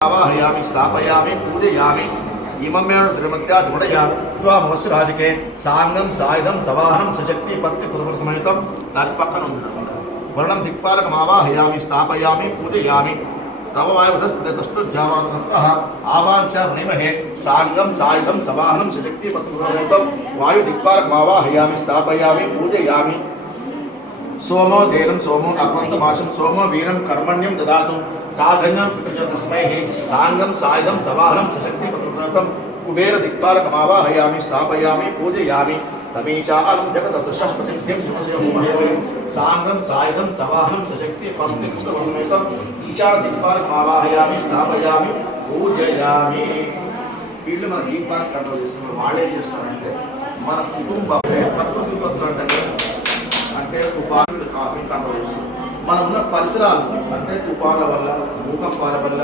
आवाहयामि स्थापयामि पूजयामि इममेव त्रिमत्या जोडयामि स्वामवस्य राजके साङ्गं सायुधं सवाहनं सशक्ति पत्नि पुरुषसमेतं तत्पक्कनं वर्णं दिक्पालकमावाहयामि स्थापयामि पूजयामि तव वायुधस्तुर्जावातः आवांस्य वृणीमहे साङ्गं सायुधं सवाहनं सशक्ति पत्नि पुरुषसमेतं वायुदिक्पालकमावाहयामि स्थापयामि पूजयामि सोमो देवं सोमो अग्वन्तमाशं सोमो वीरं कर्मण्यं ददातु साधन्यं तस्मै साङ्गं सायुधं सवाहनं सशक्ति पत्रं कुबेर दिक्पालकमावाहयामि स्थापयामि पूजयामि तमीचालं जगतशस्त्रसिद्धिं साङ्गं सायुधं सवाहनं सशक्ति पत्रं ईचार दिक्पालकमावाहयामि स्थापयामि पूजयामि వీళ్ళు మన దీపాన్ని కంట్రోల్ చేస్తున్నారు వాళ్ళే చేస్తారంటే మన కుటుంబం ప్రకృతి విపత్తులు అంటే తుఫానులు కంట్రోల్ చేస్తున్నారు మనం ఉన్న పరిసరాలు అంటే తుఫాన్ల వల్ల భూకంపాల వల్ల